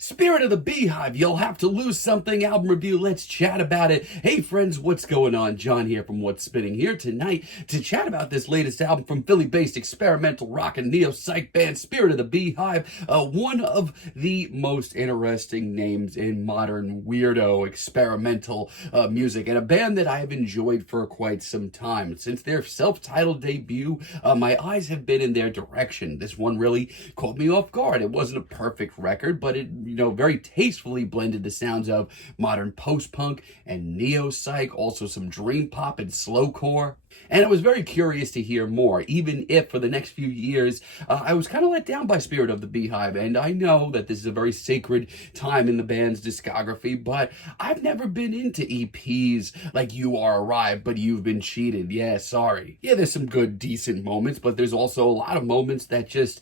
Spirit of the Beehive, You'll Have to Lose Something album review. Let's chat about it. Hey friends, what's going on? John here from What's Spinning here tonight to chat about this latest album from Philly-based experimental rock and neo-psych band Spirit of the Beehive. One of the most interesting names in modern weirdo experimental music, and a band that I have enjoyed for quite some time. Since their self-titled debut, my eyes have been in their direction. This one really caught me off guard. It wasn't a perfect record, but it very tastefully blended the sounds of modern post-punk and neo-psych, also some dream pop and slowcore. And I was very curious to hear more, even if for the next few years I was kind of let down by Spirit of the Beehive. And I know that this is a very sacred time in the band's discography, but I've never been into EPs like You Are Arrived, But You've Been Cheated. Yeah, sorry. Yeah, there's some good, decent moments, but there's also a lot of moments that just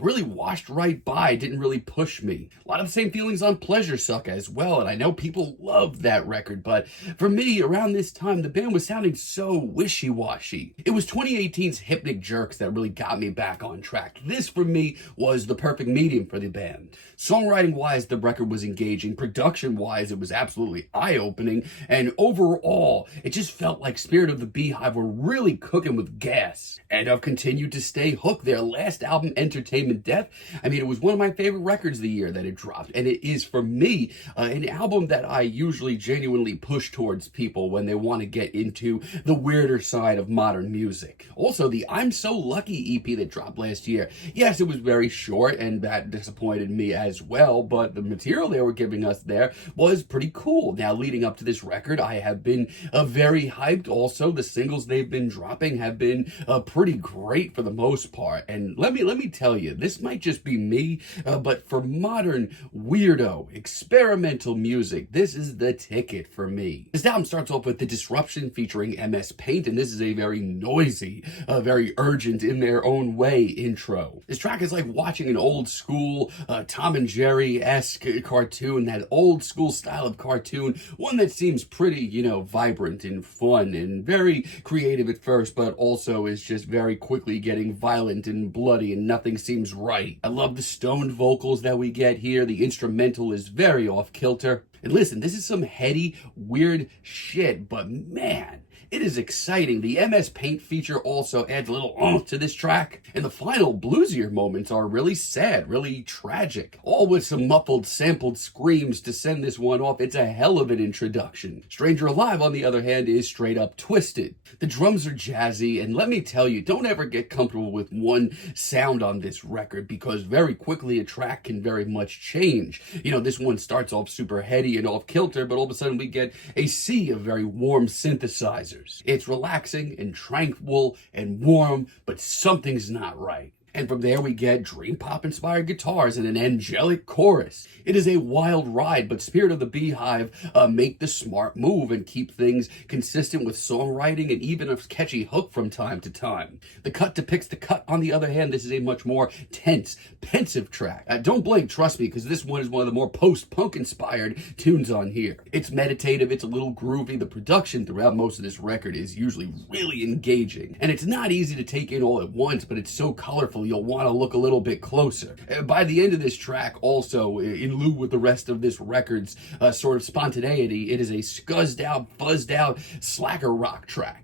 really washed right by, didn't really push me. A lot of the same feelings on Pleasure Sucker as well, and I know people love that record, but for me, around this time, the band was sounding so wishy-washy. It was 2018's Hypnagogic that really got me back on track. This, for me, was the perfect medium for the band. Songwriting-wise, the record was engaging. Production-wise, it was absolutely eye-opening. And overall, it just felt like Spirit of the Beehive were really cooking with gas. And I've continued to stay hooked. Their last album, Entertainment Death, it was one of my favorite records of the year that it dropped. And it is, for me, an album that I usually genuinely push towards people when they want to get into the weirder side of modern music. Also, the I'm So Lucky EP that dropped last year. Yes, it was very short, and that disappointed me as well, but the material they were giving us there was pretty cool. Now, leading up to this record, I have been very hyped. Also, the singles they've been dropping have been pretty great for the most part. And let me tell you, this might just be me, but for modern weirdo experimental music, this is the ticket for me. This album starts off with The Disruption featuring MS Paint, and this is a very noisy, very urgent in their own way intro. This track is like watching an old school Tom and Jerry-esque cartoon, that old school style of cartoon, one that seems pretty, vibrant and fun and very creative at first, but also is just very quickly getting violent and bloody and nothing seems right. I love the stoned vocals that we get here. The instrumental is very off-kilter. And listen, this is some heady, weird shit, but man, it is exciting. The MS Paint feature also adds a little oomph to this track. And the final bluesier moments are really sad, really tragic. All with some muffled, sampled screams to send this one off. It's a hell of an introduction. Stranger Alive, on the other hand, is straight up twisted. The drums are jazzy, and let me tell you, don't ever get comfortable with one sound on this record, because very quickly a track can very much change. This one starts off super heady and off-kilter, but all of a sudden we get a sea of very warm synthesizers. It's relaxing and tranquil and warm, but something's not right. And from there we get dream pop inspired guitars and an angelic chorus. It is a wild ride, but Spirit of the Beehive make the smart move and keep things consistent with songwriting and even a catchy hook from time to time. The cut depicts the cut. On the other hand, this is a much more tense, pensive track. Don't blink, trust me, because this one is one of the more post-punk inspired tunes on here. It's meditative, it's a little groovy. The production throughout most of this record is usually really engaging. And it's not easy to take in all at once, but it's so colorful you'll want to look a little bit closer. By the end of this track, also, in lieu with the rest of this record's sort of spontaneity, it is a scuzzed out, buzzed out, slacker rock track.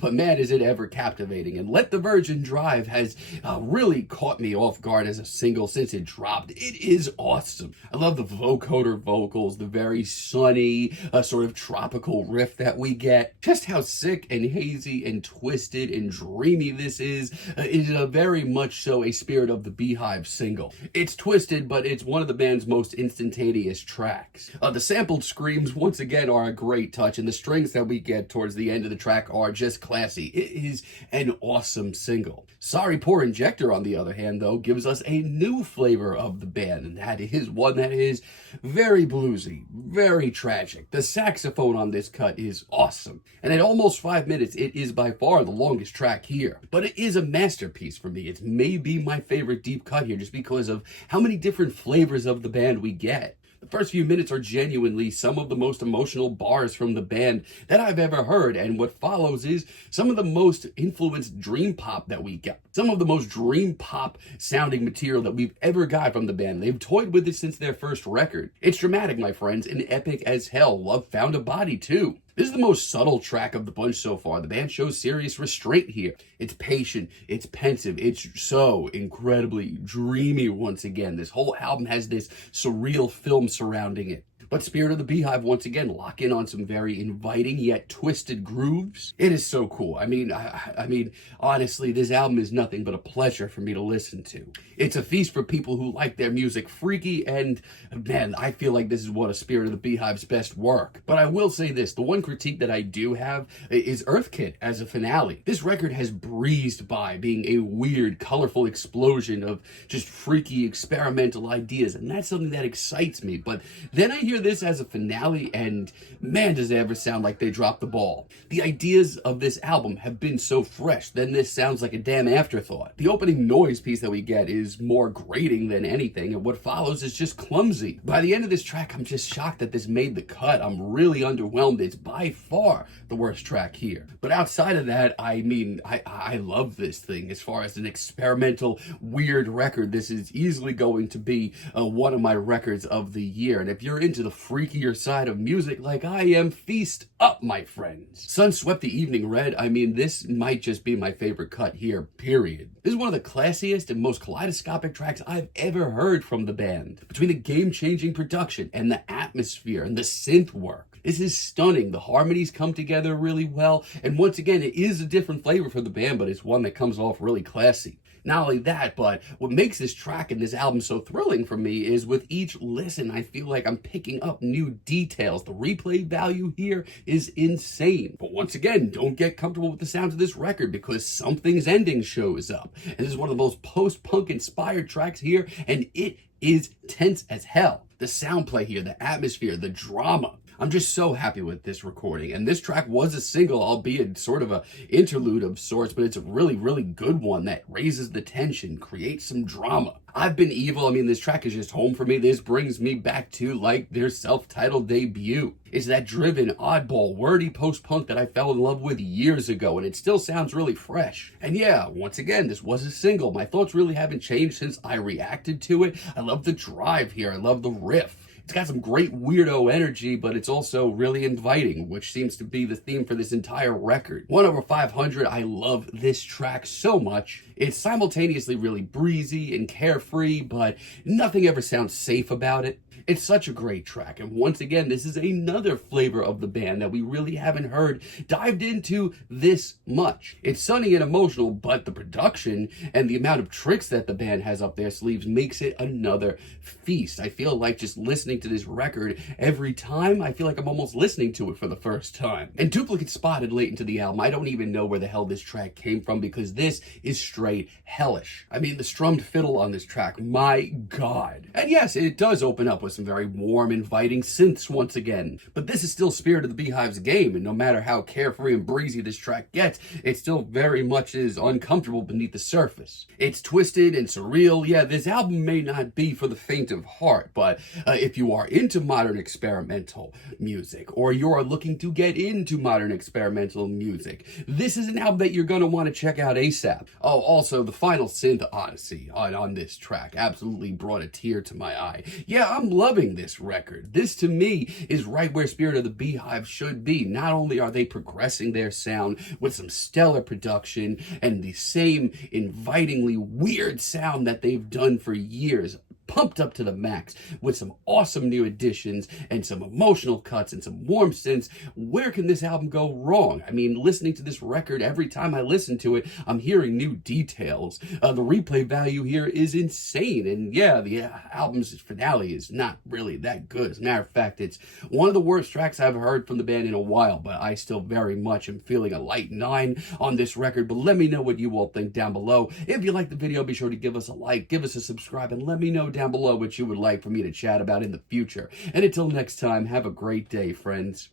But man, is it ever captivating. And Let the Virgin Drive has really caught me off guard as a single since it dropped. It is awesome. I love the vocoder vocals, the very sunny, sort of tropical riff that we get. Just how sick and hazy and twisted and dreamy this is a very much so a Spirit of the Beehive single. It's twisted, but it's one of the band's most instantaneous tracks. The sampled screams, once again, are a great touch, and the strings that we get towards the end of the track are just classy. It is an awesome single. Sorry Pore Injector, on the other hand, though, gives us a new flavor of the band, and that is one that is very bluesy, very tragic. The saxophone on this cut is awesome, and at almost 5 minutes, it is by far the longest track here. But it is a masterpiece for me. It may be my favorite deep cut here, just because of how many different flavors of the band we get. The first few minutes are genuinely some of the most emotional bars from the band that I've ever heard, and what follows is some of the most influenced dream pop that we got. Some of the most dream pop sounding material that we've ever got from the band. They've toyed with it since their first record. It's dramatic, my friends, and epic as hell. Love Found a Body, too. This is the most subtle track of the bunch so far. The band shows serious restraint here. It's patient, it's pensive, it's so incredibly dreamy once again. This whole album has this surreal film surrounding it. But Spirit of the Beehive, once again, lock in on some very inviting yet twisted grooves. It is so cool. I mean, honestly, this album is nothing but a pleasure for me to listen to. It's a feast for people who like their music freaky, and man, I feel like this is one of Spirit of the Beehive's best work. But I will say this, the one critique that I do have is Earth Kit as a finale. This record has breezed by being a weird, colorful explosion of just freaky experimental ideas, and that's something that excites me. But then I hear this as a finale, and man, does it ever sound like they dropped the ball. The ideas of this album have been so fresh, then this sounds like a damn afterthought. The opening noise piece that we get is more grating than anything, and what follows is just clumsy. By the end of this track, I'm just shocked that this made the cut. I'm really underwhelmed. It's by far the worst track here. But outside of that, I mean, I love this thing. As far as an experimental, weird record, this is easily going to be one of my records of the year. And if you're into the freakier side of music like I am, feast up, my friends. Sun Swept the Evening Red, I mean, this might just be my favorite cut here, period. This is one of the classiest and most kaleidoscopic tracks I've ever heard from the band. Between the game-changing production and the atmosphere and the synth work, this is stunning. The harmonies come together really well, and once again, it is a different flavor for the band, but it's one that comes off really classy. Not only that, but what makes this track and this album so thrilling for me is with each listen, I feel like I'm picking up new details. The replay value here is insane. But once again, don't get comfortable with the sounds of this record because Something's Ending shows up. And this is one of the most post-punk inspired tracks here, and it is tense as hell. The sound play here, the atmosphere, the drama. I'm just so happy with this recording, and this track was a single, albeit sort of a interlude of sorts, but it's a really, really good one that raises the tension, creates some drama. I've Been Evil, I mean, this track is just home for me. This brings me back to, like, their self-titled debut. It's that driven, oddball, wordy post-punk that I fell in love with years ago, and it still sounds really fresh. And yeah, once again, this was a single. My thoughts really haven't changed since I reacted to it. I love the drive here. I love the riff. It's got some great weirdo energy, but it's also really inviting, which seems to be the theme for this entire record. 1/500, I love this track so much. It's simultaneously really breezy and carefree, but nothing ever sounds safe about it. It's such a great track, and once again, this is another flavor of the band that we really haven't heard dived into this much. It's sunny and emotional, but the production and the amount of tricks that the band has up their sleeves makes it another feast. I feel like just listening to this record every time, I feel like I'm almost listening to it for the first time. And Duplicate spotted late into the album. I don't even know where the hell this track came from because this is straight hellish. I mean, the strummed fiddle on this track, my God. And yes, it does open up with some very warm, inviting synths once again. But this is still Spirit of the Beehive's game, and no matter how carefree and breezy this track gets, it still very much is uncomfortable beneath the surface. It's twisted and surreal. Yeah, this album may not be for the faint of heart, but if you are into modern experimental music, or you are looking to get into modern experimental music, this is an album that you're going to want to check out ASAP. Oh, also, the final synth odyssey on this track absolutely brought a tear to my eye. Yeah, I'm loving this record. This, to me, is right where Spirit of the Beehive should be. Not only are they progressing their sound with some stellar production and the same invitingly weird sound that they've done for years, pumped up to the max with some awesome new additions and some emotional cuts and some warm synths. Where can this album go wrong? I mean, listening to this record, every time I listen to it, I'm hearing new details. The replay value here is insane. And yeah, the album's finale is not really that good. As a matter of fact, it's one of the worst tracks I've heard from the band in a while, but I still very much am feeling a light 9 on this record. But let me know what you all think down below. If you liked the video, be sure to give us a like, give us a subscribe, and let me know down below what you would like for me to chat about in the future. And until next time, have a great day, friends.